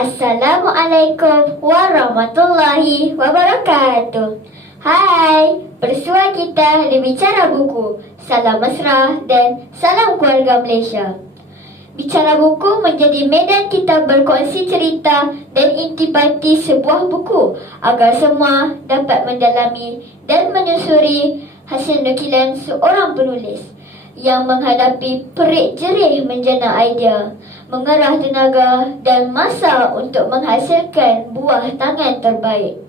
Assalamualaikum warahmatullahi wabarakatuh. Hai, bersua kita di Bicara Buku. Salam mesra dan salam keluarga Malaysia. Bicara Buku menjadi medan kita berkongsi cerita dan intipati sebuah buku agar semua dapat mendalami dan menyusuri hasil nukilan seorang penulis yang menghadapi perik jerih menjana idea, mengerah tenaga dan masa untuk menghasilkan buah tangan terbaik.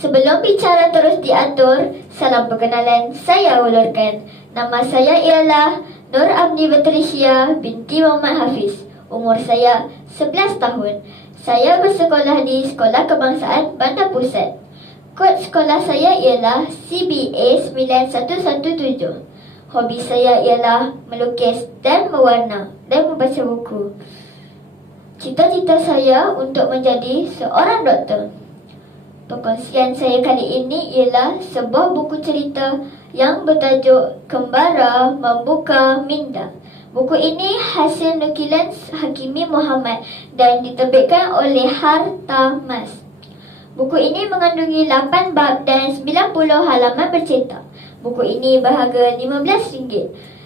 Sebelum bicara terus diatur, salam perkenalan saya ulurkan. Nama saya ialah Nur Abdi Patricia binti Muhammad Hafiz. Umur saya 11 tahun. Saya bersekolah di Sekolah Kebangsaan Bandar Pusat. Kod sekolah saya ialah CBA 9117. Hobi saya ialah melukis dan mewarna dan membaca buku. Cita-cita saya untuk menjadi seorang doktor. Perkongsian saya kali ini ialah sebuah buku cerita yang bertajuk Kembara Membuka Minda. Buku ini hasil nukilan Hakimi Muhammad dan diterbitkan oleh Harta Mas. Buku ini mengandungi 8 bab dan 90 halaman bercetak. Buku ini berharga RM15.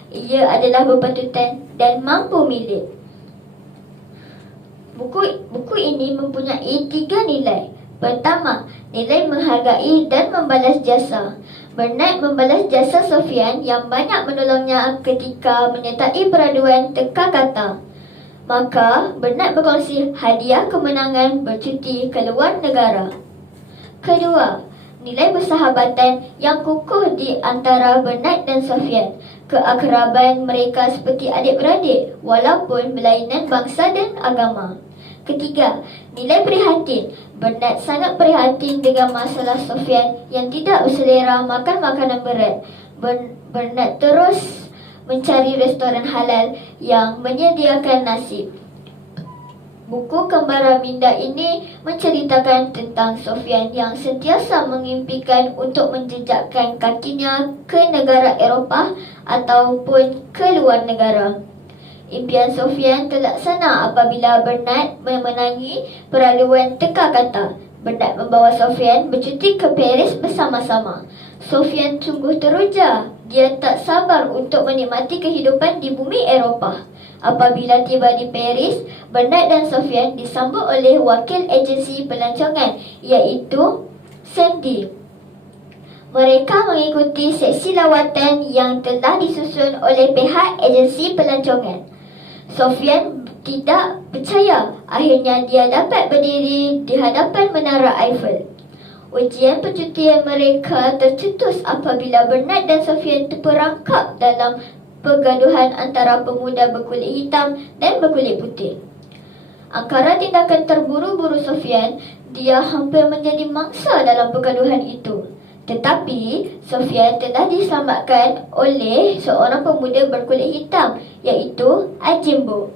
Ia adalah berpatutan dan mampu milik. Buku ini mempunyai 3 nilai. Pertama, nilai menghargai dan membalas jasa. Bernard membalas jasa Sofian yang banyak menolongnya ketika menyertai peraduan teka kata. Maka, Bernard berkongsi hadiah kemenangan bercuti ke luar negara. Kedua, nilai persahabatan yang kukuh di antara Bernard dan Sofian. Keakraban mereka seperti adik-beradik walaupun berlainan bangsa dan agama. Ketiga, nilai prihatin. Bernard sangat prihatin dengan masalah Sofian yang tidak berselera makan makanan berat. Bernard terus mencari restoran halal yang menyediakan nasi. Buku Kembara Minda ini menceritakan tentang Sofian yang sentiasa mengimpikan untuk menjejakkan kakinya ke negara Eropah ataupun ke luar negara. Impian Sofian terlaksana apabila Bernard memenangi peraduan teka kata. Bernard membawa Sofian bercuti ke Paris bersama-sama. Sofian sungguh teruja. Dia tak sabar untuk menikmati kehidupan di bumi Eropah. Apabila tiba di Paris, Bernard dan Sofian disambut oleh wakil agensi pelancongan, iaitu Sandy. Mereka mengikuti sesi lawatan yang telah disusun oleh pihak agensi pelancongan. Sofian tidak percaya akhirnya dia dapat berdiri di hadapan Menara Eiffel. Ujian percutian mereka tercetus apabila Bernard dan Sofian terperangkap dalam pergaduhan antara pemuda berkulit hitam dan berkulit putih. Angkara tindakan terburu-buru Sofian, dia hampir menjadi mangsa dalam pergaduhan itu. Tetapi, Sofian telah diselamatkan oleh seorang pemuda berkulit hitam, iaitu Ajimbo.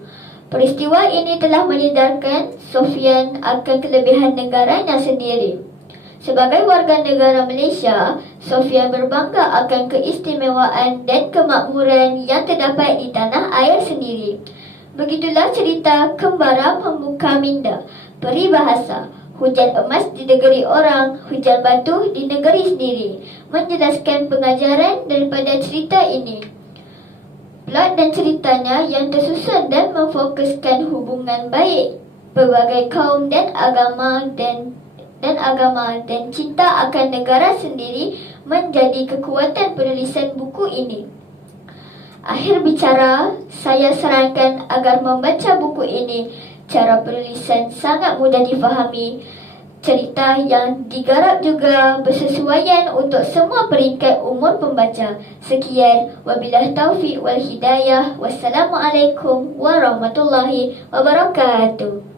Peristiwa ini telah menyedarkan Sofian akan kelebihan negaranya sendiri. Sebagai warga negara Malaysia, Sofian berbangga akan keistimewaan dan kemakmuran yang terdapat di tanah air sendiri. Begitulah cerita Kembara Membuka Minda. Peribahasa, hujan emas di negeri orang, hujan batu di negeri sendiri, menjelaskan pengajaran daripada cerita ini. Plot dan ceritanya yang tersusun dan memfokuskan hubungan baik pelbagai kaum dan agama dan cinta akan negara sendiri menjadi kekuatan penulisan buku ini. Akhir bicara, saya sarankan agar membaca buku ini. Cara penulisan sangat mudah difahami. Cerita yang digarap juga bersesuaian untuk semua peringkat umur pembaca. Sekian, wabillahi taufiq wal hidayah. Wassalamualaikum warahmatullahi wabarakatuh.